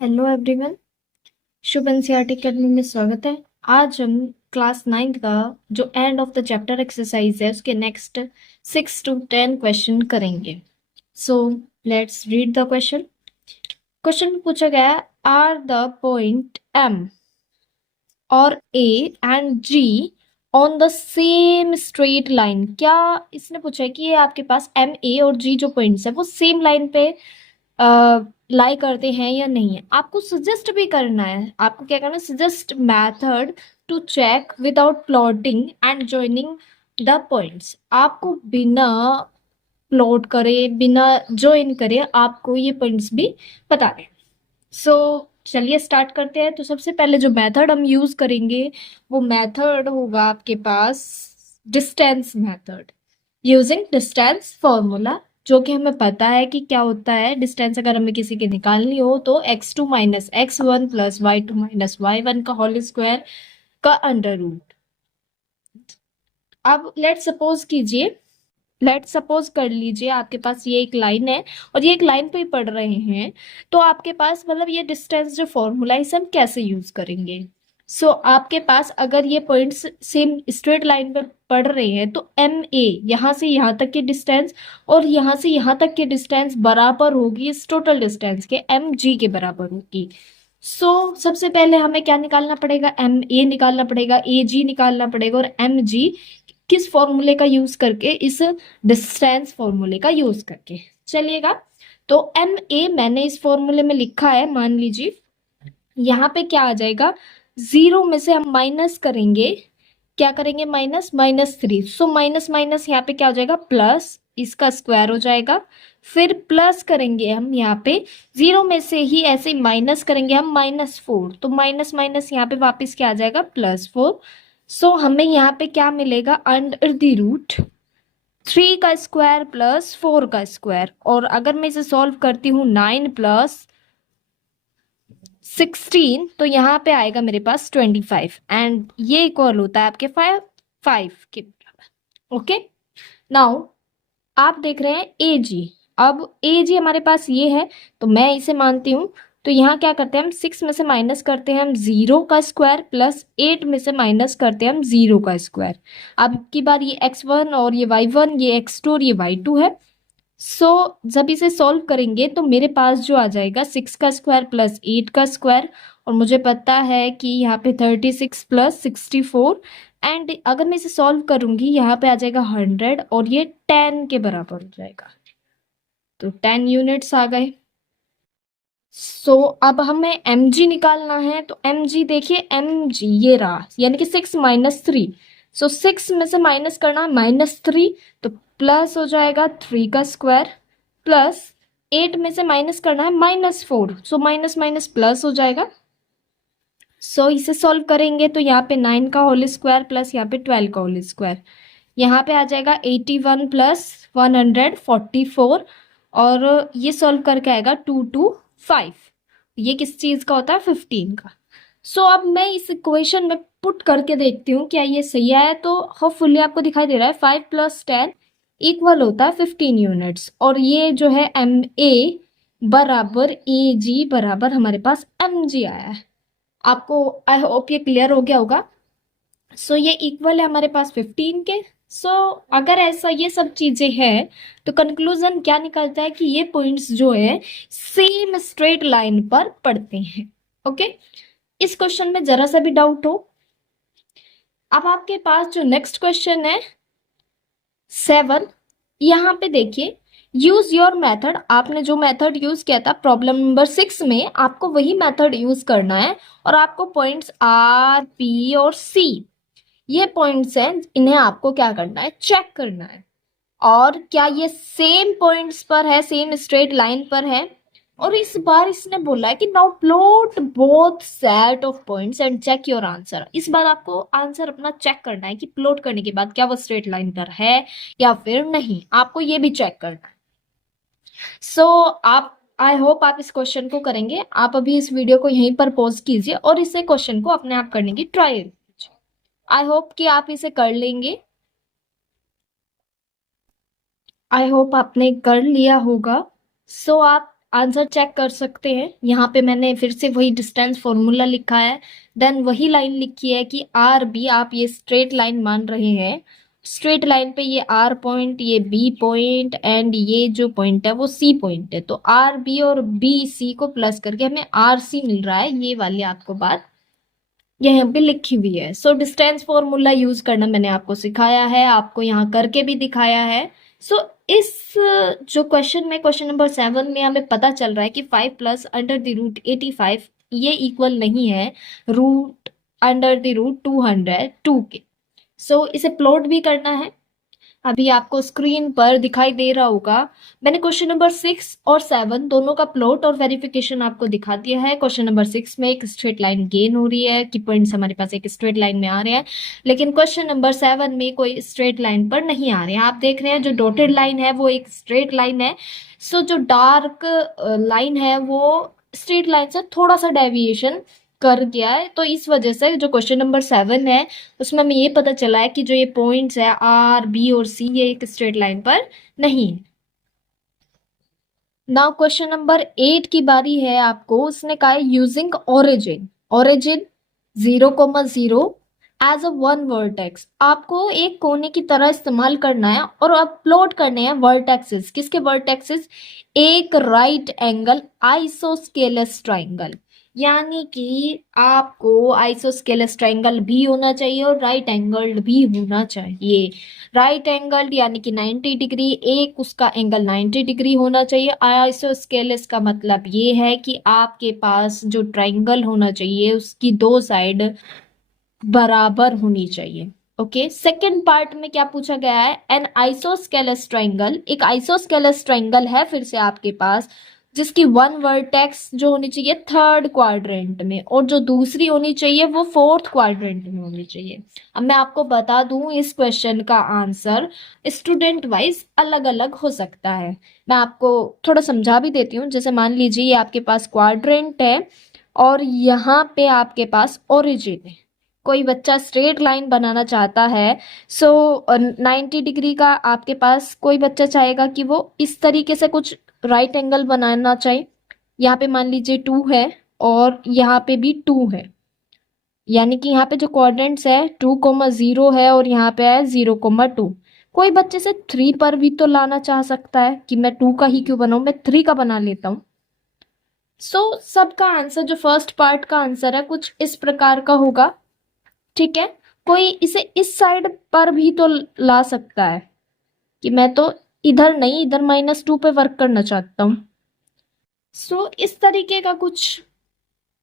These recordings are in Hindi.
Hello everyone. Shubh NCERT academy में स्वागत है। आज हम क्लास 9 का जो end of the chapter exercise है उसके नेक्स्ट 6 to 10 क्वेश्चन करेंगे। So let's read the question. Question में पूछा गया है, आर द पॉइंट एम और A and G on the same straight line. क्या इसने पूछा है कि ये आपके पास एम ए और जी जो पॉइंट्स है वो सेम लाइन पे लाई करते हैं या नहीं है। आपको सजेस्ट भी करना है, आपको क्या करना है, suggest method to check without plotting and joining the points. आपको बिना प्लॉट करे बिना ज्वाइन करे आपको ये पॉइंट्स भी बताने। सो चलिए स्टार्ट करते हैं। तो सबसे पहले जो मेथड हम यूज करेंगे वो मेथड होगा आपके पास distance method using distance formula, जो कि हमें पता है कि क्या होता है। डिस्टेंस अगर हमें किसी की निकालनी हो तो x2 minus x1 plus y2 minus y1 का होल स्क्वायर का अंडर रूट। अब लेट सपोज कर लीजिए आपके पास ये एक लाइन है और ये एक लाइन पे ही पढ़ रहे हैं। तो आपके पास मतलब ये डिस्टेंस जो फॉर्मूला है इसे हम कैसे यूज करेंगे। आपके पास अगर ये पॉइंट्स सेम स्ट्रेट लाइन पर पढ़ रहे हैं तो एम ए यहाँ से यहाँ तक की डिस्टेंस और यहाँ से यहाँ तक की डिस्टेंस बराबर होगी इस टोटल डिस्टेंस के एम जी के बराबर होगी। सबसे पहले हमें क्या निकालना पड़ेगा, एम ए निकालना पड़ेगा, ए जी निकालना पड़ेगा और एम जी किस फॉर्मूले का यूज करके, इस डिस्टेंस फॉर्मूले का यूज करके। चलिएगा, तो एम ए मैंने इस फॉर्मूले में लिखा है। मान लीजिए यहाँ पे क्या आ जाएगा, जीरो में से हम माइनस करेंगे, क्या करेंगे, minus minus three. Minus minus यहाँ पे क्या हो जाएगा, प्लस, इसका स्क्वायर हो जाएगा। फिर प्लस करेंगे हम यहाँ पे, जीरो में से ही ऐसे माइनस करेंगे हम माइनस फोर, तो माइनस माइनस यहाँ पे वापस क्या आ जाएगा, प्लस फोर। हमें यहाँ पे क्या मिलेगा, अंडर द रूट थ्री का स्क्वायर प्लस फोर का स्क्वायर। और अगर मैं इसे सॉल्व करती हूँ, 9 + 16, तो यहाँ पे आएगा मेरे पास 25 एंड ये इक्वल होता है आपके 5 के बराबर। ओके, नाउ आप देख रहे हैं ए जी। अब ए जी हमारे पास ये है तो मैं इसे मानती हूँ। तो यहाँ क्या करते हैं हम, 6 में से माइनस करते हैं हम जीरो का स्क्वायर प्लस 8 में से माइनस करते हैं हम जीरो का स्क्वायर। अब की बार ये x1 और ये y1, ये x2 और ये y2 है। जब इसे सॉल्व करेंगे तो मेरे पास जो आ जाएगा 6 का स्क्वायर प्लस 8 का स्क्वायर, और मुझे पता है कि यहाँ पे 36 + 64। एंड अगर मैं इसे सॉल्व करूंगी यहाँ पे आ जाएगा 100 और ये 10 के बराबर हो जाएगा। तो 10 यूनिट्स आ गए। अब हमें एम जी निकालना है। तो एम जी देखिए, एम जी ये रहा, यानी कि 6 - 3। 6 में से माइनस करना है -3, तो प्लस हो जाएगा 3 का स्क्वायर प्लस 8 में से माइनस करना है -4, माइनस माइनस प्लस हो जाएगा। इसे सॉल्व करेंगे तो यहाँ पे 9 का होल स्क्वायर प्लस यहाँ पे 12 का होल स्क्वायर, यहाँ पे आ जाएगा 81 + 144। और ये सॉल्व करके आएगा 225। ये किस चीज का होता है, 15 का। अब मैं इस इक्वेशन में पुट करके देखती हूँ क्या ये सही है। तो होपफुली आपको दिखाई दे रहा है 5 + 10 इक्वल होता है 15 यूनिट्स। और ये जो है एम ए बराबर ए जी बराबर हमारे पास एम जी आया है। आपको आई होप ये क्लियर हो गया होगा। ये इक्वल है हमारे पास 15 के। सो अगर ऐसा ये सब चीजें हैं तो कंक्लूजन क्या निकलता है कि ये पॉइंट्स जो है सेम स्ट्रेट लाइन पर पड़ते हैं। ओके, इस क्वेश्चन में जरा सा भी डाउट हो। अब आपके पास जो नेक्स्ट क्वेश्चन है 7, यहाँ पे देखिए, यूज योर मेथड। आपने जो मेथड यूज किया था प्रॉब्लम नंबर 6 में, आपको वही मेथड यूज करना है। और आपको पॉइंट्स आर पी और सी, ये पॉइंट्स हैं, इन्हें आपको क्या करना है, चेक करना है। और क्या ये सेम पॉइंट्स पर है, सेम स्ट्रेट लाइन पर है। और इस बार इसने बोला है कि now plot both set of points and check your answer. इस बार आपको आंसर अपना चेक करना है कि प्लॉट करने के बाद क्या वो स्ट्रेट लाइन पर है या फिर नहीं, आपको ये भी चेक करना है। आप आई होप आप इस क्वेश्चन को करेंगे। आप अभी इस वीडियो को यहीं पर पॉज कीजिए और इसे क्वेश्चन को अपने आप करने की ट्राई कीजिए। आई होप कि आप इसे कर लेंगे। आई होप आपने कर लिया होगा। आप आंसर चेक कर सकते हैं। यहाँ पे मैंने फिर से वही डिस्टेंस फॉर्मूला लिखा है, देन वही लाइन लिखी है कि आर बी, आप ये स्ट्रेट लाइन मान रहे हैं, स्ट्रेट लाइन पे ये आर पॉइंट, ये बी पॉइंट एंड ये जो पॉइंट है वो सी पॉइंट है। तो आर बी और बी सी को प्लस करके हमें आर सी मिल रहा है। ये वाली आपको बात यहाँ पे लिखी हुई है। सो डिस्टेंस फॉर्मूला यूज करना मैंने आपको सिखाया है, आपको यहाँ करके भी दिखाया है। सो इस जो क्वेश्चन में, क्वेश्चन नंबर 7 में हमें पता चल रहा है कि 5 प्लस अंडर द रूट 85 ये इक्वल नहीं है रूट अंडर द रूट 202 के। सो इसे प्लॉट भी करना है। अभी आपको स्क्रीन पर दिखाई दे रहा होगा, मैंने क्वेश्चन नंबर 6 और 7 दोनों का प्लॉट और वेरिफिकेशन आपको दिखा दिया है। क्वेश्चन नंबर 6 में एक स्ट्रेट लाइन गेन हो रही है कि पॉइंट्स हमारे पास एक स्ट्रेट लाइन में आ रहे हैं, लेकिन क्वेश्चन नंबर 7 में कोई स्ट्रेट लाइन पर नहीं आ रहे हैं। आप देख रहे हैं जो डॉटेड लाइन है वो एक स्ट्रेट लाइन है। सो जो डार्क लाइन है वो स्ट्रेट लाइन से थोड़ा सा डेविएशन कर गया है। तो इस वजह से जो क्वेश्चन नंबर 7 है उसमें हमें ये पता चला है कि जो ये पॉइंट्स है आर बी और सी ये एक स्ट्रेट लाइन पर नहीं है। नाउ क्वेश्चन नंबर 8 की बारी है आपको। उसने कहा है using origin, origin 0,0 as a one vertex, आपको एक कोने की तरह इस्तेमाल करना है और अब प्लॉट करने हैं वर्टेक्सेस। किसके वर्टेक्सेस? एक राइट एंगल आइसोस्केलस ट्राइंगल, यानी कि आपको आइसोस्केलस ट्राइंगल भी होना चाहिए और राइट एंगल भी होना चाहिए। राइट एंगल यानी कि 90 डिग्री, एक उसका एंगल 90 डिग्री होना चाहिए। आइसोस्केलस का मतलब ये है कि आपके पास जो ट्राइंगल होना चाहिए उसकी दो साइड बराबर होनी चाहिए। ओके, सेकंड पार्ट में क्या पूछा गया है? एन आइसोस्केलस ट्राइंगल, एक आइसोस्केलस ट्राइंगल है फिर से आपके पास, जिसकी वन वर्टेक्स जो होनी चाहिए थर्ड क्वाड्रेंट में और जो दूसरी होनी चाहिए वो फोर्थ क्वाड्रेंट में होनी चाहिए। अब मैं आपको बता दूं इस क्वेश्चन का आंसर स्टूडेंट वाइज अलग अलग हो सकता है। मैं आपको थोड़ा समझा भी देती हूँ। जैसे मान लीजिए ये आपके पास क्वाड्रेंट है और यहाँ पे आपके पास ओरिजिन है। कोई बच्चा स्ट्रेट लाइन बनाना चाहता है, सो 90 डिग्री का आपके पास कोई बच्चा चाहेगा कि वो इस तरीके से कुछ राइट एंगल बनाना चाहिए। यहाँ पे मान लीजिए 2 है और यहाँ पे भी 2 है, यानी कि यहाँ पे जो क्वाड्रेंट्स है 2,0 है और यहाँ पे है 0,2। कोई बच्चे से 3 पर भी तो लाना चाह सकता है कि मैं 2 का ही क्यों बनाऊं, मैं 3 का बना लेता हूँ। सो सबका आंसर, जो फर्स्ट पार्ट का आंसर है, कुछ इस प्रकार का होगा। ठीक है, कोई इसे इस साइड पर भी तो ला सकता है कि मैं तो इधर नहीं, इधर -2 पे वर्क करना चाहता हूं। सो इस तरीके का कुछ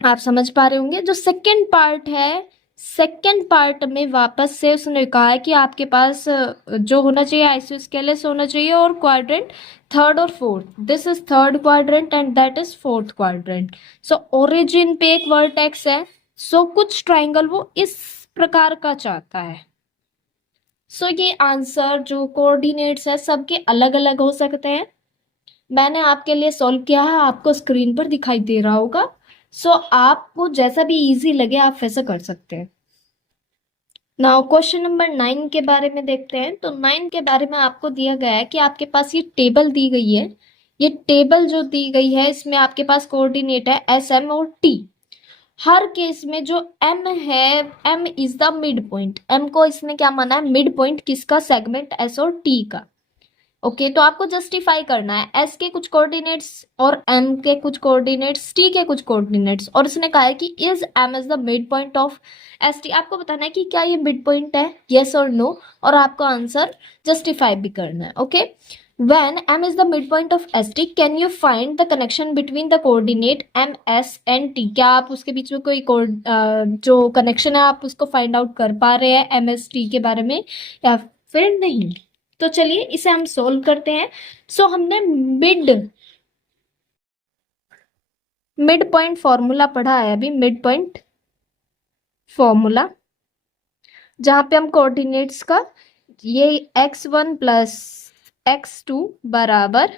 आप समझ पा रहे होंगे। जो सेकंड पार्ट है, सेकंड पार्ट में वापस से उसने कहा है कि आपके पास जो होना चाहिए आइसोस्केलस होना चाहिए और क्वाड्रेंट थर्ड और fourth. This is third quadrant and that is fourth quadrant. So origin पे एक वर्टेक्स है, सो कुछ ट्राइंगल वो इस प्रकार का चाहता है। सो ये आंसर जो कोऑर्डिनेट्स है सबके अलग अलग हो सकते हैं। मैंने आपके लिए सॉल्व किया है, आपको स्क्रीन पर दिखाई दे रहा होगा। सो आपको जैसा भी इजी लगे आप वैसा कर सकते हैं। नाउ क्वेश्चन नंबर 9 के बारे में देखते हैं। तो 9 के बारे में आपको दिया गया है कि आपके पास ये टेबल दी गई है। ये टेबल जो दी गई है इसमें आपके पास कोऑर्डिनेट है एस, एम और टी। हर केस में जो m है, m is the mid point. m को इसने क्या माना है? Mid point. किसका? सेगमेंट s और t का। ओके, तो आपको जस्टिफाई करना है s के कुछ कोऑर्डिनेट्स और m के कुछ कोऑर्डिनेट्स, t के कुछ कोऑर्डिनेट्स, और इसने कहा है कि is m is the mid point of st। आपको बताना है कि क्या ये मिड पॉइंट है, यस और नो, और आपको आंसर जस्टिफाई भी करना है। Okay, when m is the midpoint of st, can you find the connection between the coordinate m, s and t? क्या आप उसके बीच में कोई जो कनेक्शन है आप उसको फाइंड आउट कर पा रहे हैं m, s, t के बारे में, या फिर नहीं? तो चलिए इसे हम सोल्व करते हैं। सो हमने मिड पॉइंट फॉर्मूला पढ़ा है अभी, मिड पॉइंट फॉर्मूला, जहां पे हम कोऑर्डिनेट्स का ये x1 प्लस x2 बराबर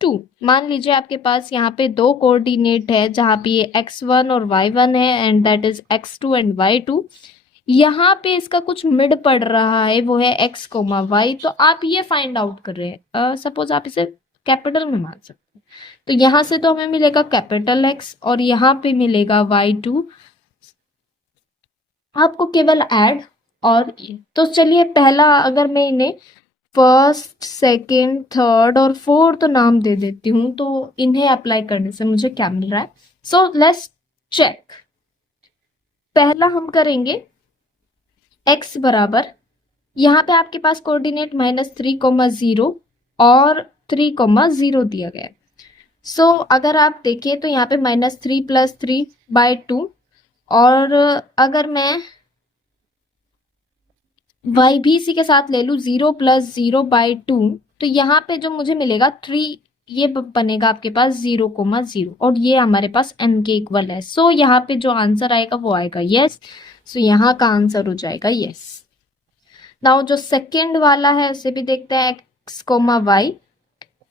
2। मान लीजिए आपके पास यहाँ पे दो कोऑर्डिनेट है जहाँ पे ये x1 और y1 है and that is x2 and y2। यहाँ पे इसका कुछ मिड पड़ रहा है, वो है x, y। तो आप ये फाइंड आउट कर रहे हैं। सपोज आप इसे कैपिटल में मान सकते हैं। तो यहाँ से तो हमें मिलेगा कैपिटल एक्स और यहाँ पे मिलेगा y2, आपको केवल ऐड। और ये तो चलिए पहला अगर मैं इन्हें फर्स्ट सेकंड थर्ड और फोर्थ नाम दे देती हूँ तो इन्हें अप्लाई करने से मुझे क्या मिल रहा है। So let's check. पहला हम करेंगे x बराबर, यहाँ पे आपके पास कोऑर्डिनेट -3,0 और 3,0 दिया गया है। सो अगर आप देखें तो यहाँ पे -3 + 3/2, और अगर मैं y भी इसी के साथ ले लूँ 0 + 0/2, तो यहाँ पे जो मुझे मिलेगा 3, ये बनेगा आपके पास 0,0 और ये हमारे पास m के इक्वल है। सो यहाँ पे जो आंसर आएगा वो आएगा यस। सो यहाँ का आंसर हो जाएगा यस। नाउ जो सेकंड वाला है उसे भी देखते हैं, x, y।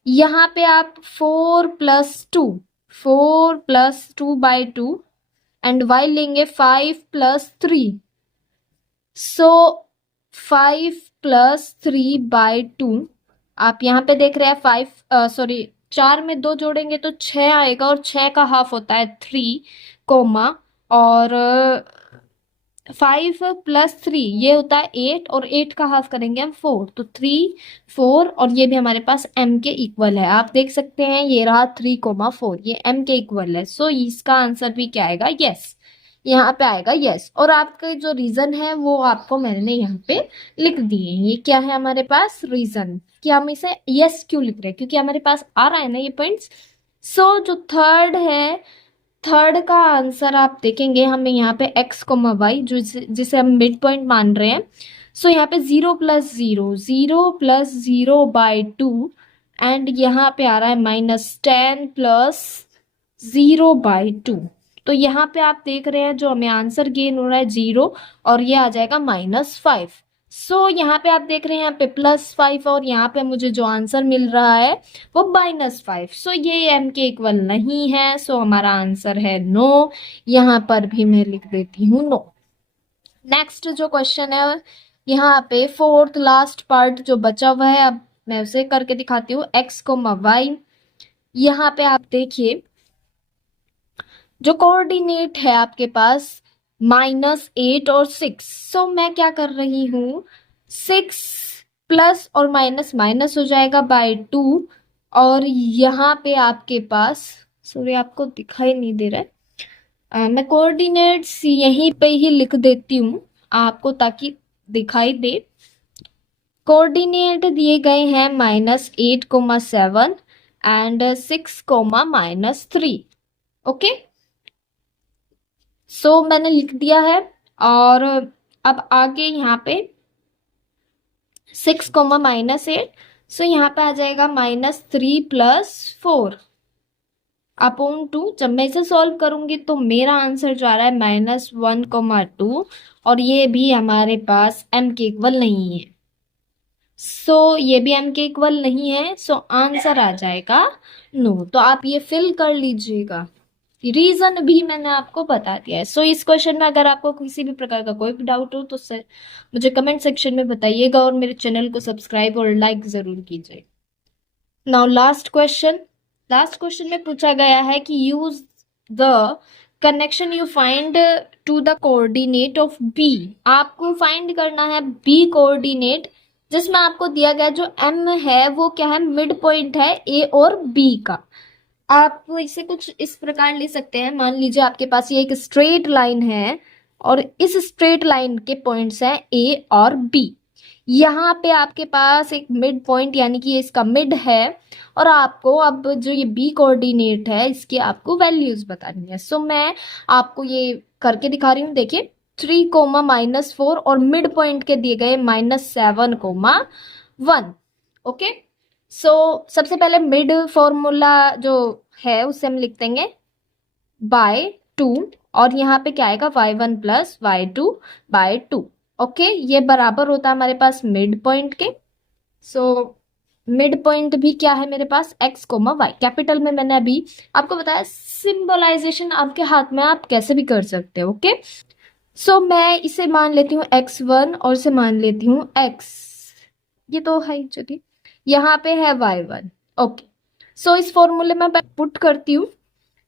यहाँ पे आप 4 + 2, 4 + 2/2 एंड y लेंगे 5 + 3। सो 5 + 3/2, आप यहाँ पे देख रहे हैं 5, 4 में 2 जोड़ेंगे तो 6 आएगा और 6 का हाफ होता है 3, और 5 + 3 ये होता है 8, और 8 का हाफ करेंगे हम 4, तो 3, 4, और ये भी हमारे पास m के इक्वल है। आप देख सकते हैं ये रहा 3,4, ये m के इक्वल है। सो इसका आंसर भी क्या आएगा यस, यहाँ पे आएगा यस। और आपका जो रीजन है वो आपको मैंने यहाँ पे लिख दिए। ये क्या है हमारे पास रीजन कि हम इसे यस क्यों लिख रहे हैं, क्योंकि हमारे पास आ रहा है ना ये पॉइंट्स। सो जो थर्ड है, थर्ड का आंसर आप देखेंगे हमें यहाँ पे x, y जो जिसे हम मिड पॉइंट मान रहे हैं। सो यहाँ पे 0 + 0, 0 + 0/2 एंड यहाँ पे आ रहा है -10 + 0/2। तो यहाँ पे आप देख रहे हैं जो हमें आंसर गेन हो रहा है 0, और ये आ जाएगा -5। सो यहाँ पे आप देख रहे हैं यहाँ पे +5 और यहाँ पे मुझे जो आंसर मिल रहा है वो -5। सो ये m के इक्वल नहीं है। सो हमारा आंसर है नो। यहाँ पर भी मैं लिख देती हूँ नो। नेक्स्ट जो क्वेश्चन है यहाँ पे फोर्थ लास्ट पार्ट जो बचा हुआ है, अब मैं उसे करके दिखाती हूँ। x, y, यहाँ पे आप देखिए जो कोऑर्डिनेट है आपके पास -8 और 6। सो मैं क्या कर रही हूँ, 6 प्लस और माइनस माइनस हो जाएगा /2, और यहाँ पे आपके पास, सॉरी आपको दिखाई नहीं दे रहा है, मैं कोऑर्डिनेट्स यहीं पे ही लिख देती हूँ आपको ताकि दिखाई दे। कोऑर्डिनेट दिए गए हैं -8,7 एंड 6,-3। ओके, सो मैंने लिख दिया है। और अब आगे यहाँ पे 6, -8, सो यहाँ पे आ जाएगा -3 + 4 अपॉन 2। जब मैं इसे सॉल्व करूंगी तो मेरा आंसर जो आ रहा है -1,2, और ये भी हमारे पास m के इक्वल नहीं है। सो ये भी m के इक्वल नहीं है। सो आंसर आ जाएगा नो। तो आप ये फिल कर लीजिएगा, रीजन भी मैंने आपको बता दिया है। सो इस क्वेश्चन में अगर आपको किसी भी प्रकार का कोई भी डाउट हो तो मुझे कमेंट सेक्शन में बताइएगा, और मेरे चैनल को सब्सक्राइब और लाइक जरूर कीजिए। नाउ लास्ट क्वेश्चन में पूछा गया है कि use the connection you find to the coordinate of B. आपको फाइंड करना है बी कोऑर्डिनेट, जिसमें आपको दिया गया जो m है वो क्या है, मिड पॉइंट है a और b का। आप इसे कुछ इस प्रकार ले सकते हैं, मान लीजिए आपके पास ये एक स्ट्रेट लाइन है और इस स्ट्रेट लाइन के पॉइंट्स हैं a और b। यहाँ पे आपके पास एक मिड पॉइंट यानी कि इसका मिड है, और आपको अब जो ये b कोऑर्डिनेट है इसकी आपको वैल्यूज बतानी है। सो मैं आपको ये करके दिखा रही हूँ। देखिए 3, -4 और मिड पॉइंट के दिए गए -7, 1। ओके, सो सबसे पहले मिड फॉर्मूला जो है उसे हम लिख देंगे /2, और यहाँ पे क्या आएगा y1 + y2/2। ओके, ये बराबर होता है हमारे पास मिड पॉइंट के। सो मिड पॉइंट भी क्या है मेरे पास x, y। कैपिटल में मैंने अभी आपको बताया, सिंबलाइजेशन आपके हाथ में, आप कैसे भी कर सकते हो। ओके, सो मैं इसे मान लेती हूँ x1 और इसे मान लेती हूँ x, ये तो है। चलिए यहाँ पे है y1। ओके, सो इस फॉर्मूले में मैं पुट करती हूँ।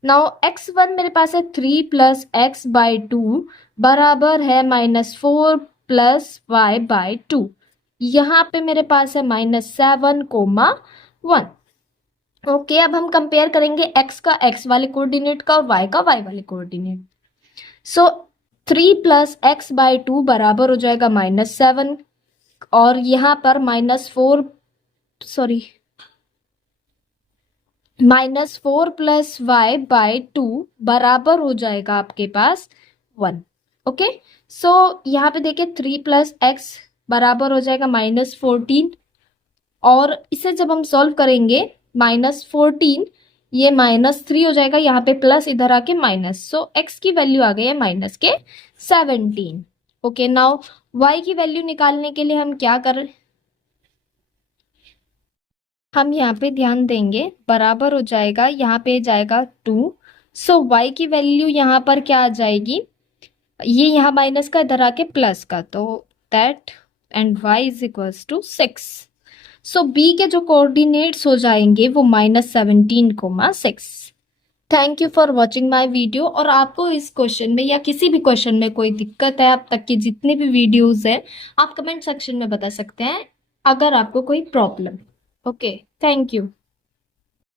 नाउ x1 मेरे पास है 3 प्लस एक्स बाई टू बराबर है -4 प्लस वाई बाई टू। यहाँ पे मेरे पास है -7, 1। ओके, अब हम कंपेयर करेंगे x का x वाले कोऑर्डिनेट का और y का y वाले coordinate. So 3 plus x by two बराबर हो जाएगा -7 और यहाँ पर -4 प्लस वाई बाई टू बराबर हो जाएगा आपके पास 1। ओके, सो यहाँ पे देखिए 3 प्लस एक्स बराबर हो जाएगा -14 और इसे जब हम सॉल्व करेंगे -14 ये -3 हो जाएगा, यहाँ पे प्लस इधर आके माइनस, सो x की वैल्यू आ गई है -17। ओके, नाउ y की वैल्यू निकालने के लिए हम क्या कर, हम यहाँ पे ध्यान देंगे, बराबर हो जाएगा, यहाँ पे जाएगा 2। सो y की वैल्यू यहाँ पर क्या आ जाएगी, ये यहाँ माइनस का इधर आके प्लस का, तो that and y is equals to 6। सो b के जो कोऑर्डिनेट्स हो जाएंगे वो -17, 6। Thank you for watching my video. और आपको इस क्वेश्चन में या किसी भी क्वेश्चन में कोई दिक्कत है, अब तक की जितने भी वीडियोस हैं आप कमेंट सेक्शन में बता सकते हैं अगर आपको कोई प्रॉब्लम। Okay, thank you.